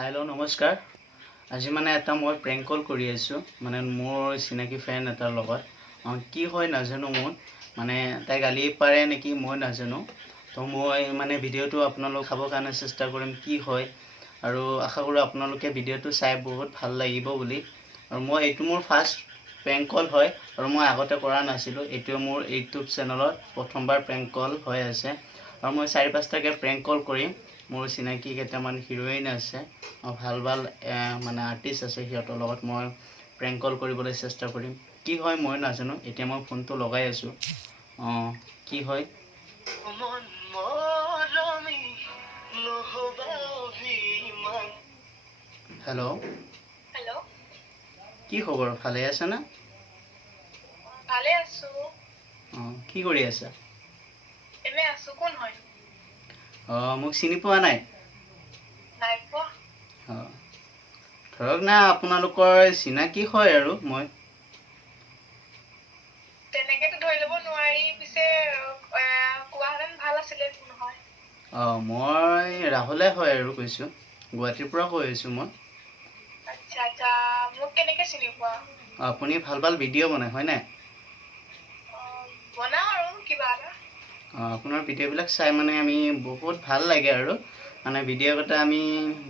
Hello नमस्कार आज মানে এটা মই প্ৰেংক কল কৰি আছো মানে মোৰ চিনাকি ফ্ৰেন্ড এটাৰ লগত কি হয় নাজানো মই মানে তাই গালি পাৰে নেকি মই নাজানো তো মই মানে ভিডিওটো আপোনালোক চাবৰ কাৰণে চেষ্টা কৰিম কি হয় আৰু আশা কৰো আপোনালোকে ভিডিওটো চাই বহুত ভাল লাগিব বুলি আৰু মই এইটো মোৰ ফাৰ্ষ্ট প্ৰেংক কল হয় আৰু মই আগতে কৰা নাছিলো এইটো মোৰ ইউটিউব চেনেলত প্ৰথমবাৰ প্ৰেংক কল হৈ আছে আৰু মই 4-5টাকে প্ৰেংক কল কৰিম মোৰ চিনাকি কেইটামান হিৰোইন আছে ভাল ভাল মানে আৰ্টিষ্ট আছে সিহঁতৰ লগত মই প্ৰেংক কল কৰিবলৈ চেষ্টা কৰিম কি হয় মই নাজানো এতিয়া মই ফোনটো লগাই আছো কি হয় হেল্ল' হেল্ল' কি খবৰ ভালে আছে না ভালে আছো কি কৰি আছা এনে আছো কোন হয় মোক চিনি পোৱা নাই নাই পোৱা ধৰক না আপোনালোকৰ চিনাকি হয় আৰু মই তেনেকেতো ধৰি ল'ব নোৱাৰি পিছে কোৱাহেঁতেন ভাল আছিলে কোন হয় মই ৰাহুলে হয় আৰু কৈছো গুৱাহাটীৰ পৰা কৈ আছো মই আচ্ছা আচ্ছা মোক কেনেকে চিনি পোৱা আপুনি ভাল ভাল ভিডিঅ' বনায় হয় নাই বনাও আৰু কিবা এটা আপোনাৰ ভিডিঅ'বিলাক চাই মানে আমি বহুত ভাল লাগে আৰু মানে ভিডিঅ' কেইটা আমি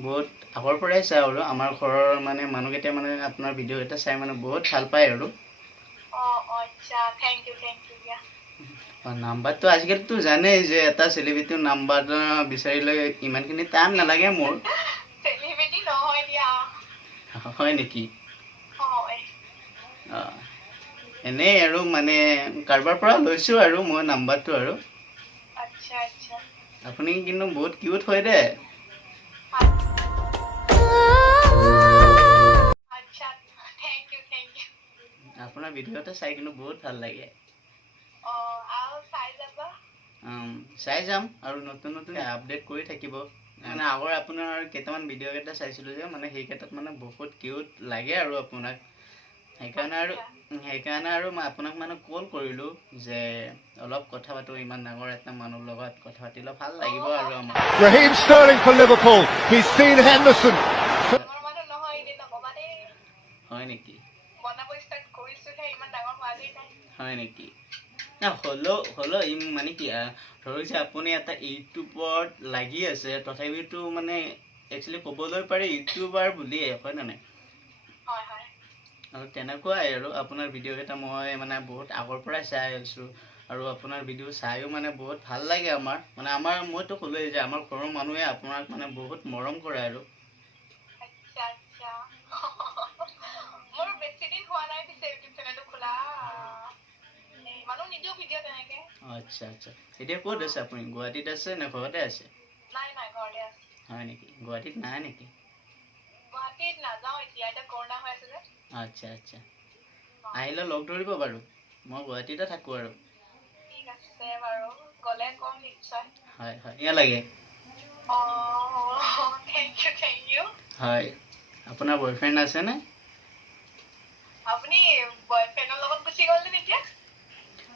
বহুত আগৰ পৰাই চাওঁ আৰু আমাৰ ঘৰৰ মানে মানুহকেইটা মানে আপোনাৰ ভিডিঅ' কেইটা চাই মানে বহুত ভাল পায় আৰু আচ্ছা থ্যাংক ইউ দিয়া নাম্বাৰটো আজিকালিতো জানেই যে এটা চেলিব্ৰিটিৰ নাম্বাৰ বিচাৰিলে ইমানখিনি টাইম নালাগে মোৰ চেলিব্ৰিটি নহয় দিয়া হয় নেকি হয় এনেই আৰু মানে কাৰোবাৰ পৰা লৈছো আৰু মই নাম্বাৰটো আৰু আচ্ছা আচ্ছা আপুনি কিন্তু বহুত কিউট হয় দে আচ্ছা থ্যাংক ইউ আপোনাৰ ভিডিঅ'টা চাই কিন্তু বহুত ভাল লাগে আৰু চাই যাবা চাই যাম আৰু নতুন নতুন আপডেট কৰি থাকিব মানে আগৰ আপোনাৰ কেইটামান ভিডিঅ' কেইটা চাইছিলো যে মানে সেইকেইটাত মানে বহুত কিউট লাগে আৰু আপোনাক সেইকাৰণে আৰু মই আপোনাক মানে কল কৰিলো যে অলপ কথা পাতো ইমান ডাঙৰ এটা মানুহৰ লগত কথা পাতিলে ভাল লাগিব আৰু আমাৰ Raheem Sterling for Liverpool. He's seen Henderson. হয় নেকি হয় নেকি হলো মানে কি ধৰক যে আপুনি এটা ইউটিউবত লাগি আছে তথাপিতো মানে একচুৱেলি ক'বলৈ পাৰি ইউটিউবাৰ বুলিয়ে হয় নে নাই আৰু তেনেকুৱাই আৰু আপোনাৰ ভিডিঅ' কেইটা মই মানে বহুত আগৰ পৰাই চাই আছো আৰু আপোনাৰ ভিডিঅ' চাইও মানে বহুত ভাল লাগে আমাৰ মইতো ক'লোৱেই যে আমাৰ ঘৰৰ মানুহে আপোনাক মানে বহুত মৰম কৰে আৰু আচ্ছা আচ্ছা এতিয়া ক'ত আছে আপুনি গুৱাহাটীত আছে নে ঘৰতে আছে হয় নেকি গুৱাহাটীত নাই নেকি আচ্ছা আচ্ছা আহিলে লগ ধৰিব বাৰু মই গুৱাহাটীতে থাকো আৰু হয় হয় ইয়া লাগে হয় আপোনাৰ বয়ফ্ৰেণ্ড আছে নে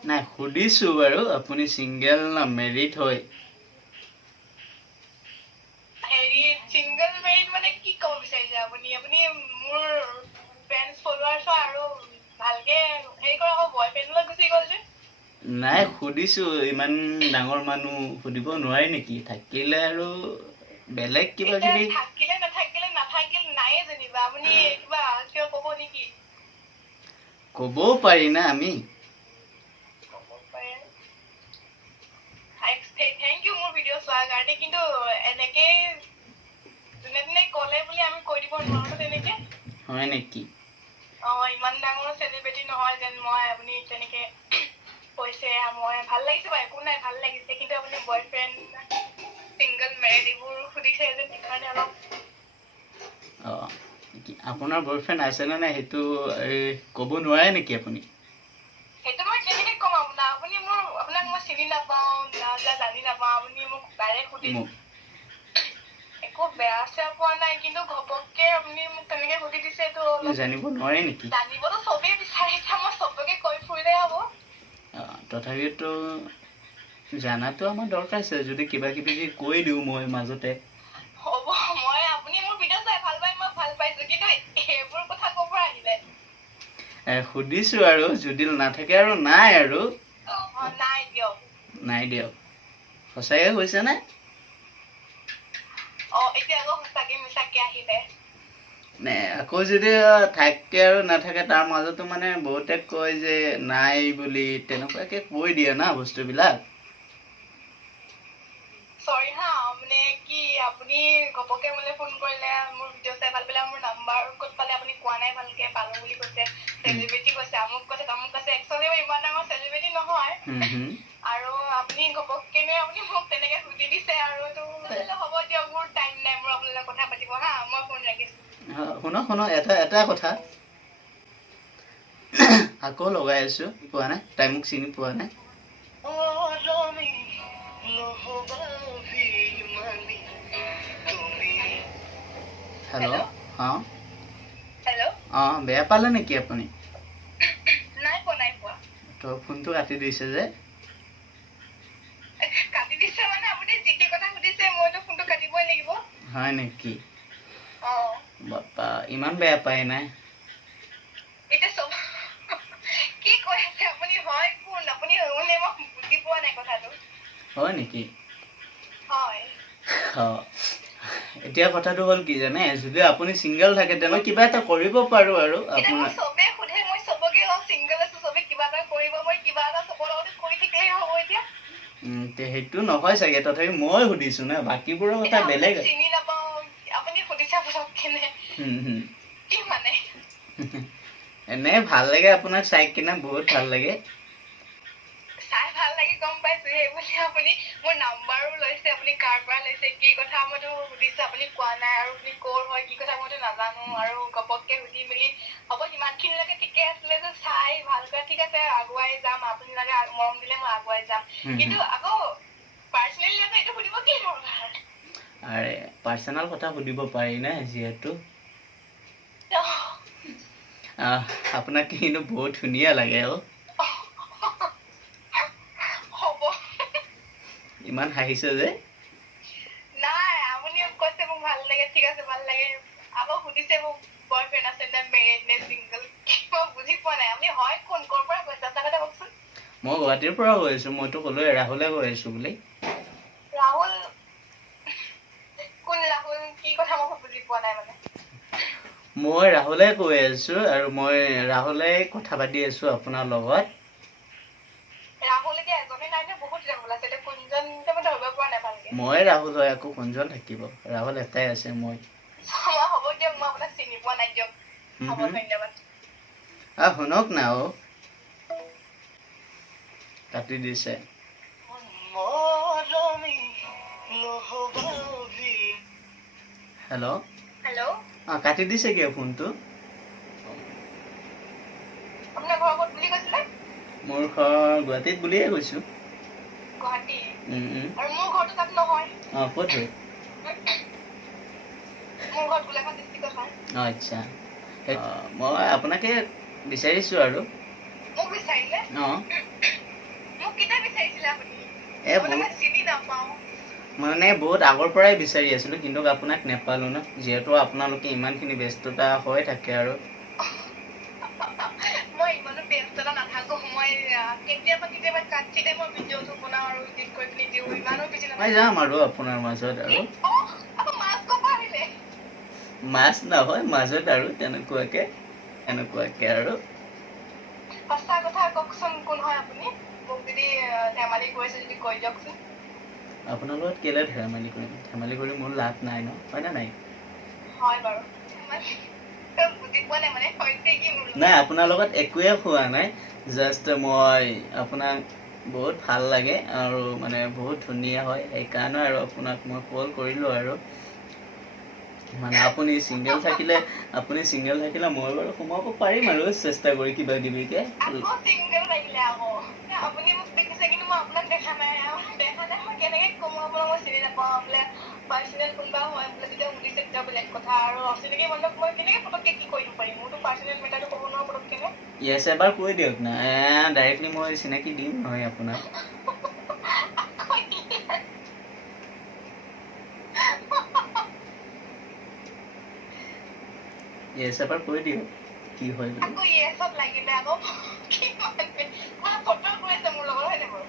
নাই সুধিছো বাৰু আপুনি সিংগেল না মেৰিড হয় নাই সুধিছো ইমান ডাঙৰ মানুহ সুধিব নোৱাৰি নেকি থাকিলে আৰু বেলেগ কিবা কিবি ক'বও পাৰি না আমি হয় নেকি ইমান ডাঙৰ চেলিব্ৰিটি নহয় যেন মই আপুনি তেনেকে কৈছে মই ভাল লাগিছে বাৰু একো নাই ভাল লাগিছে কিন্তু আপুনি বয়ফ্ৰেণ্ড সিংগল মেৰিড এইবোৰ সুধিছে যে সেইকাৰণে অলপ আপোনাৰ বয়ফ্ৰেণ্ড আছে নে নাই সেইটো ক'ব নোৱাৰে নেকি আপুনি সেইটো মই কেনেকে কম আপুনি আপোনাক মই চিনি নাপাওঁ জানি নাপাওঁ আপুনি মোক ডাইৰেক্ট সুধিছে একো বেয়া চেয়া পোৱা নাই কিন্তু ঘপককে আপুনি মোক তেনেকে সুধি দিছে এইটো জানিব নোৱাৰে নেকি জানিবতো চবেই বিচাৰে এতিয়া মই চবকে কৈ ফুৰিলে হ'ব তথাপিতো জানাতো আমাৰ দৰকাৰ আছে যদি কিবা কিবি কৈ দিওঁ মই মাজতে হ'ব মই আপুনি মোৰ ভিডিঅ' চাই সুধিছো আৰু যদি নাথাকে আৰু নাই আৰু নাই দিয়ক নাই দিয়ক সঁচাকে কৈছে নে এতিয়া আকৌ সঁচাকে মিছাকে আহিলে নে আকৌ যদি থাকে আৰু নাথাকে তাৰ মাজতো মানে বহুতে কয় যে নাই বুলি তেনেকুৱাকে কৈ দিয়ে না বস্তুবিলাক সৰি হা মানে কি আপুনি ঘপকে মোলে ফোন কৰিলে মোৰ ভিডিঅ' চাই ভাল পালে মোৰ নাম্বাৰ ক'ত পালে আপুনি কোৱা নাই ভালকে পালো বুলি কৈছে চেলিব্ৰিটি কৈছে আমুক কৈছে তামুক কৈছে একচুৱেলি মই ইমান ডাঙৰ চেলিব্ৰিটি নহয় আৰু আপুনি ঘপককে আপুনি মোক তেনেকে সুধি দিছে আৰু হ'ব দিয়ক মোৰ টাইম নাই মোৰ আপোনাৰ লগত কথা পাতিব হা মই ফোন ৰাখিছো শুনক এটা কথা আকৌ লগাই আছো পোৱা নাই তাই মোক চিনি পোৱা নাই হেল্ল' বেয়া পালে নেকি আপুনি নাই পোৱা তো ফোনটো কাটি দিছে যে কাটি দিছে মানে আপুনি যিটো কথা সুধিছে মইতো ফোনটো কাটিবই লাগিব হয় নেকি বাপা ইমান বেয়া পায় নাই এতিয়া চব কি কৈ আছে আপুনি হয় কোন আপুনি শুনে মই বুজি পোৱা নাই কথাটো হয় নেকি হয় এতিয়া কথাটো হ'ল কি জানে যদি আপুনি সিংগল থাকে তেনে কিবা এটা কৰিব পাৰো আৰু আপোনাৰ চবে সোধে মই চবকে সিংগল আছো চবে কিবা এটা কৰিব মই কিবা এটা চবৰ লগতে কৰি থাকিলেই হ'ব এতিয়া সেইটো নহয় চাগে তথাপি মই সুধিছো না বাকীবোৰৰ কথা বেলেগ চিনি নাপাওঁ আপুনি সুধিছে পটককেনে কি মানে এনে ভাল লাগে আপোনাক চাই কিনে বহুত ভাল লাগে চাই ভাল লাগে গম পাইছো সেইবুলি আপুনি মোৰ নাম্বাৰো লৈছে আপুনি কাৰ পৰা লৈছে কি কথা মইতো সুধিছে আপুনি কোৱা নাই আৰু আপুনি ক'ৰ হয় কি কথা মইতো নাজানো আৰু গপককে সুধি মেলি হ'ব সিমানখিনিলৈকে ঠিকে আছিলে যে চাই ভালকৈ ঠিক আছে আগুৱাই যাম আপুনি লাগে মৰম দিলে মই আগুৱাই যাম কিন্তু আকৌ পাৰ্চনেলি লাগে এইটো সুধিব কি আৰে পাৰ্চনেল কথা সুধিব পাৰি না যিহেতু আপোনাক কিন্তু বহুত ধুনীয়া লাগে ইমান হাঁহিছে যে নাই আপুনি কৈছে মোক ভাল লাগে ঠিক আছে ভাল লাগে আকৌ সুধিছে মোক বয়ফ্ৰেণ্ড আছে নে মেৰিড নে চিংগল মই বুজি পোৱা নাই আপুনি হয় কোন ক'ৰ পৰা কৈছে এটা কথা কওকচোন মই গুৱাহাটীৰ পৰা কৈ আছো মইতো ক'লোৱে ৰাহুলে কৈ আছো বুলি ৰাহুল কোন ৰাহুল কি কথা মই বুজি পোৱা নাই মানে মই ৰাহুলে কৈ আছো আৰু মই ৰাহুলে কথা পাতি আছো আপোনাৰ লগত ৰাহুল এতিয়া এজনে নাই নে বহুত ৰাহুল আছে এতিয়া কোনজন মই ধৰিব পৰা নাই ভালকে মই ৰাহুল হয় আকৌ কোনজন থাকিব ৰাহুল এটাই আছে মই হ'ব দিয়ক মই আপোনাক চিনি পোৱা নাই দিয়ক হ'ব ধন্যবাদ শুনক না কাটি দিছে হেল্ল' কাটি দিছে কিয় ফোনটো আপোনাৰ ঘৰ ক'ত বুলি কৈছিলে মোৰ ঘৰ গুৱাহাটীত বুলিয়ে কৈছো গুৱাহাটী আৰু মোৰ ঘৰটো তাত নহয় ক'ত হয় মোৰ ঘৰ গোলাঘাট ডিষ্ট্ৰিক্টত হয় আচ্ছা মই আপোনাকে বিচাৰিছো আৰু মোক বিচাৰিলে মোক কেতিয়া বিচাৰিছিলে আপুনি মই চিনি নাপাওঁ মানে বহুত আগৰ পৰাই বিচাৰি আছিলো কিন্তু আপোনাক নেপালো ন যিহেতু আপোনালোকে ইমানখিনি ব্যস্ততা হৈ থাকে আৰু মই ইমানো ব্যস্ততা নাথাকো মই কেতিয়াবা কাটচিতে মই ভিডিঅ'টো বনাওঁ আৰু এডিট কৰি পিনি দিওঁ ইমানো বিজি মই যাম আৰু আপোনাৰ মাজত আৰু মাছ ক'ৰ আহিলে মাছ নহয় মাজত আৰু তেনেকুৱাকে আৰু সঁচা কথা কওকচোন কোন হয় আপুনি মোক যদি ধেমালি কৰিছে যদি কৈ দিয়কচোন আপোনাৰ লগত কেলে ধেমালি কৰি মোৰ লাভ নাই ন হয় না নাই হয় বাৰু বুজি পোৱা নাই মানে হৈছে কি নাই আপোনাৰ লগত একোৱে হোৱা নাই জাষ্ট মই আপোনাক বহুত ভাল লাগে আৰু মানে বহুত ধুনীয়া হয় সেইকাৰণে আৰু আপোনাক মই কল কৰিলো আৰু মানে আপুনি সিঙ্গেল থাকিলে মই বাৰু সোমাব পাৰিম আৰু চেষ্টা কৰি কিবা কিবিকে আপুনি মোক দেখিছে কিন্তু মই আপোনাক দেখা নাই মই কেনেকে কম আপোনাক মই চিনি নাপাওঁ বোলে পাৰ্চনেল কোনোবা হয় বোলে যেতিয়া সুধিছে তেতিয়া বেলেগ কথা আৰু অচিনাকি মানুহক মই কেনেকে পটককে কি কৰিব পাৰিম মোৰতো পাৰ্চনেল মেটাৰটো ক'ব নোৱাৰো পটককে য়েছ এবাৰ কৈ দিয়ক না ডাইৰেক্টলি মই চিনাকি দিম নহয় আপোনাক য়েছ এবাৰ কৈ দিয়ক কি হয় বোলে আকৌ ইয়েছত লাগিলে আকৌ কি মানে কোৱা ফটো কৰিছে মোৰ লগত হয় নে বাৰু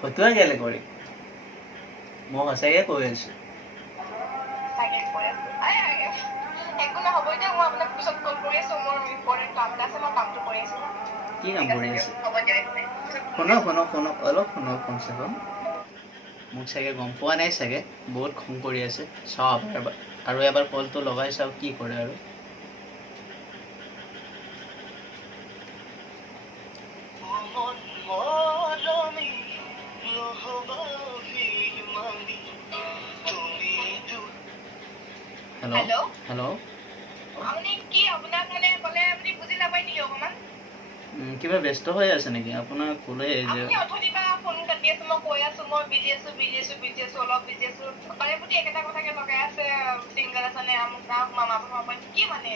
ফটোৱা কেলে কৰি মই সঁচাকে কৈ আছো চাগে কৈ আছো একো নহ'ব এতিয়া মই আপোনাক পিছত কল কৰি আছো মোৰ ইম্পৰ্টেণ্ট কাম এটা আছে মই কামটো কৰি আছো কি কাম কৰি আছে হ'ব দিয়া শুনক অলপ শুনক কমচে কম মোক চাগে গম পোৱা নাই চাগে বহুত খং কৰি আছে চাওক আৰু এবাৰ কলটো লগাই চাওক কি কৰে আৰু হেল্ল' হেল্ল' আপুনি কি আপোনাক মানে ক'লে আপুনি বুজি নাপায় নেকি অকণমান কিবা ব্যস্ত হৈ আছে নেকি আপোনাক ক'লে যে আপুনি অথনিৰ পৰা ফোন কাটি আছে মই কৈ আছো মই বিজি আছো অলপ বিজি আছো পাৰে প্ৰতি একেটা কথাকে লগাই আছে চিংগল আছে নে আমুক মামা কি মানে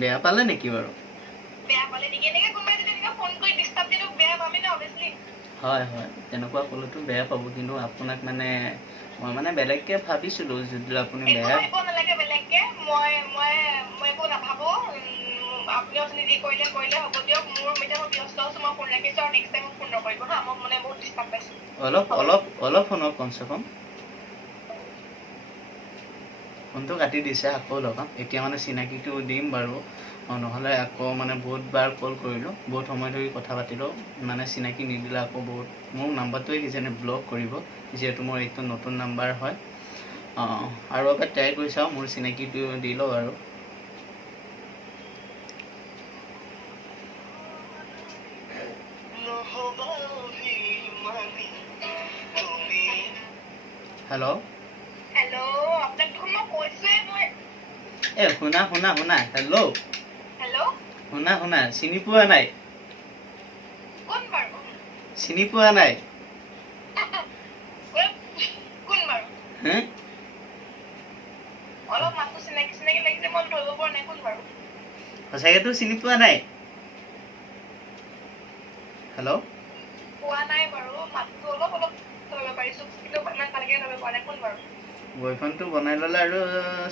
বেয়া পালে নেকি বাৰু বেয়া পালে নেকি এনেকে কোনোবাই যদি এনেকে ফোন কৰি ডিষ্টাৰ্ব দিলে বেয়া পাবি ন অবভিয়াছলি হয় হয় তেনেকুৱা ক'লেতো বেয়া পাব কিন্তু আপোনাক মানে মই মানে বেলেগকে ভাবিছিলোঁ যদি আপুনি একো বেয়া ভাবিব নালাগে বেলেগকে মই একো নাভাবো আপুনি অথনি যি কৰিলে হ'ব দিয়ক মোৰ এতিয়া মই ব্যস্ত আছো মই ফোন ৰাখিছো আৰু নেক্সট টাইম মোক ফোন নকৰিব হা মোক মানে বহুত ডিষ্টাৰ্ব পাইছো অলপ শুনক কমচে কম ফোনটো কাটি দিছে আকৌ লগাম এতিয়া মানে চিনাকিটো দিম বাৰু নহ'লে আকৌ মানে বহুতবাৰ কল কৰিলোঁ বহুত সময় ধৰি কথা পাতিলোঁ মানে চিনাকি নিদিলে আকৌ বহুত মোৰ নাম্বাৰটোৱে কিজানি ব্লক কৰিব যিহেতু মোৰ এইটো নতুন নাম্বাৰ হয় আৰু এবাৰ ট্ৰাই কৰি চাওঁ মোৰ চিনাকিটো দি লওঁ আৰু হেল্ল' আপোনাক দেখোন মই কৈছোৱে মই শুনা হেল্ল' শুনা চিনি পোৱা নাই কোন বাৰু চিনি পোৱা নাই কোন বাৰু হে অলপ মাতটো চিনাকি লাগিছে মই ধৰিব পৰা নাই কোন বাৰু সঁচাকেতো চিনি পোৱা নাই হেল্ল' পোৱা নাই বাৰু মাতটো অলপ ধৰিব পাৰিছো কিন্তু ইমান ভালকে ধৰিব পৰা নাই কোন বাৰু বয়ফ্ৰেণ্ডটো বনাই ল'লে আৰু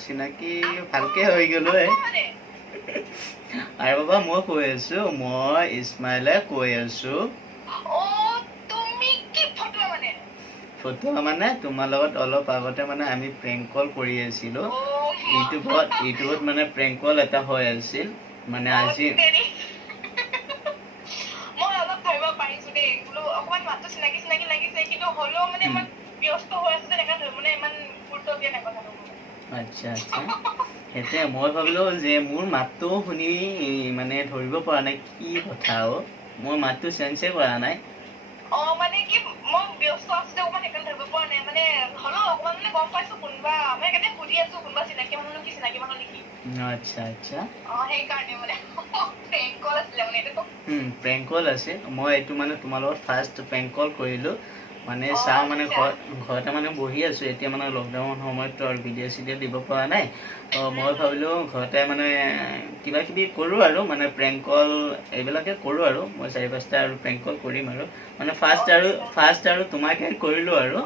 চিনাকি ভালকে হৈ গ'লো আৰু বাবা মই কৈ আছো মই ইছমাইলে কৈ আছো তুমি কি ফটোৱা মানে তোমাৰ লগত অলপ আগতে মানে আমি প্ৰেংক কল কৰি আছিলো ইউটিউবত মানে প্ৰেংক কল এটা হৈ আছিল মানে আজি মই অলপ ধৰিব পাৰিছো দেই বোলো অকমান মাতটো চিনাকি লাগিছে কিন্তু হ'লেও মানে ইমান ব্যস্ত হৈ আছে যে মানে ইমান গুৰুত্ব দিয়া নাই কথাটো আচ্ছা সেইটোৱে মই ভাবিলো যে মোৰ মাতটো শুনি মানে ধৰিব পৰা নাই কি কথা মোৰ মাতটো চেঞ্চে কৰা নাই মানে কি মই ব্যস্ত আছিলো অকমান সেইকাৰণে ধৰিব পৰা নাই মানে হ'লেও অকমান মানে গম পাইছো কোনোবা মই সেইকাৰণে সুধি আছো কোনোবা চিনাকি মানুহ নেকি আচ্ছা সেইকাৰণে মানে প্ৰেংক কল আছিলে মানে এইটো প্ৰেংক কল আছে মই এইটো মানে তোমাৰ লগত ফাৰ্ষ্ট প্ৰেংক কল কৰিলো মানে চাওঁ মানে ঘৰতে মানে বহি আছো এতিয়া মানে লকডাউন সময়ততো আৰু ভিডিঅ' চিডিঅ' দিব পৰা নাই মই ভাবিলো ঘৰতে মানে কিবা কিবি কৰোঁ আৰু মানে প্ৰেংক কল এইবিলাকে কৰোঁ আৰু মই 4-5টা আৰু প্ৰেংক কল কৰিম আৰু মানে ফাৰ্ষ্ট আৰু তোমাকে কৰিলো আৰু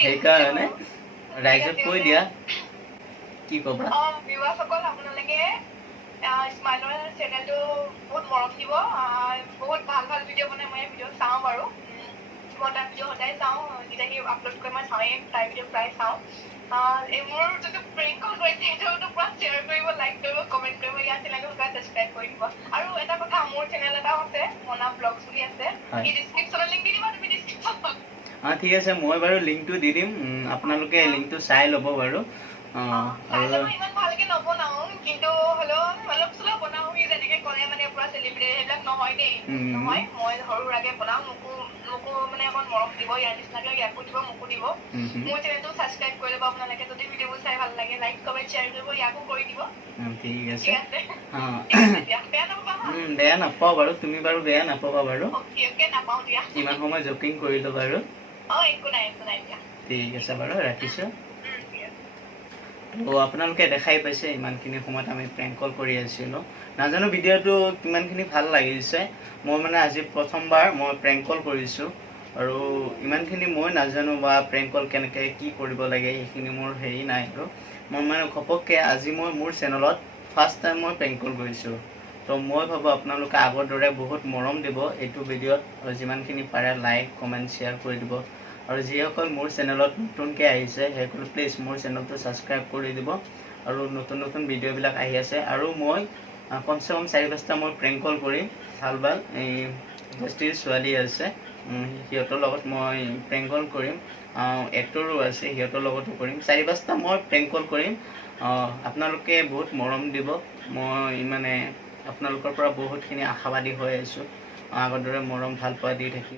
সেইকাৰণে ৰাইজক কৈ দিয়া কি ক'বা ভিউৱাৰসকল আপোনালোকে স্মাইলৰ চেনেলটো বহুত মৰম দিব বহুত ভাল ভিডিঅ' বনাই মই ভিডিঅ' চাওঁ বাৰু মই তাৰ ভিডিঅ' সদায় চাওঁ যেতিয়া সি আপলোড কৰি মই চাওঁৱেই তাৰ ভিডিঅ' প্ৰায় চাওঁ মোৰ যোনটো প্ৰেংক কল কৰিছে সেইটো পুৰা শ্বেয়াৰ কৰিব লাইক কৰিব কমেণ্ট কৰিব ইয়াৰ চেনেলটো পুৰা ছাবস্ক্ৰাইব কৰি দিব আৰু এটা কথা মোৰ চেনেল এটাও আছে মনা ব্লগছ বুলি আছে ডিছক্ৰিপশ্যনত লিংক দি দিবা তুমি ডিছক্ৰিপশ্যনত ঠিক আছে মই বাৰু লিংকটো দি দিম আপোনালোকে লিংকটো চাই ল'ব বাৰু ইমান ভালকে নবনাও কিন্তু হ'লেও অলপ চলপ বনাও সি যেনেকে ক'লে মানে পুৰা চেলিব্ৰিটি সেইবিলাক নহয় দেই নহয় মই সৰু সুৰাকে বনাও মোকো মানে অকণ মৰম দিব ইয়াৰ নিচিনাকে ইয়াকো দিব মোকো দিব মোৰ চেনেলটো ছাবস্ক্ৰাইব কৰি ল'ব আপোনালোকে যদি ভিডিঅ'বোৰ চাই ভাল লাগে লাইক কমেণ্ট শ্বেয়াৰ কৰিব ইয়াকো কৰি দিব ঠিক আছে বেয়া নাপাওঁ বাৰু তুমি বাৰু বেয়া নাপাবা বাৰু নাপাওঁ দিয়া ইমান সময় জকিং কৰিলো বাৰু একো নাই দিয়া ঠিক আছে বাৰু ৰাখিছো আপোনালোকে দেখাই পাইছে ইমানখিনি সময়ত আমি প্ৰেংক কল কৰি আছিলোঁ নাজানো ভিডিঅ'টো কিমানখিনি ভাল লাগিছে মই মানে আজি প্ৰথমবাৰ মই প্ৰেংক কল কৰিছোঁ আৰু ইমানখিনি মই নাজানো বা প্ৰেংক কল কেনেকৈ কি কৰিব লাগে সেইখিনি মোৰ হেৰি নাই আৰু মই মানে ঘপককৈ আজি মই মোৰ চেনেলত ফাৰ্ষ্ট টাইম মই প্ৰেংক কল কৰিছোঁ। তো মই ভাবোঁ আপোনালোকে আগৰ দৰে বহুত মৰম দিব এইটো ভিডিঅ'ত, আৰু যিমানখিনি পাৰে লাইক কমেণ্ট শ্বেয়াৰ কৰি দিব। আৰু যিসকল মোৰ চেনেলত নতুনকৈ আহিছে সেইসকল প্লিজ মোৰ চেনেলটো ছাবস্ক্ৰাইব কৰি দিব। আৰু নতুন নতুন ভিডিঅ'বিলাক আহি আছে, আৰু মই কমচে কম 4-5টা মই প্ৰেংক কল কৰিম। ভাল ভাল এই বস্তিৰ ছোৱালী আছে, সিহঁতৰ লগত মই প্ৰেংক কল কৰিম। এক্টৰো আছে, সিহঁতৰ লগতো কৰিম। 4-5টা মই প্ৰেংক কল কৰিম। আপোনালোকে বহুত মৰম দিব। মই মানে আপোনালোকৰ পৰা বহুতখিনি আশাবাদী হৈ আছোঁ। আগৰ দৰে মৰম ভাল পোৱা দি থাকিম।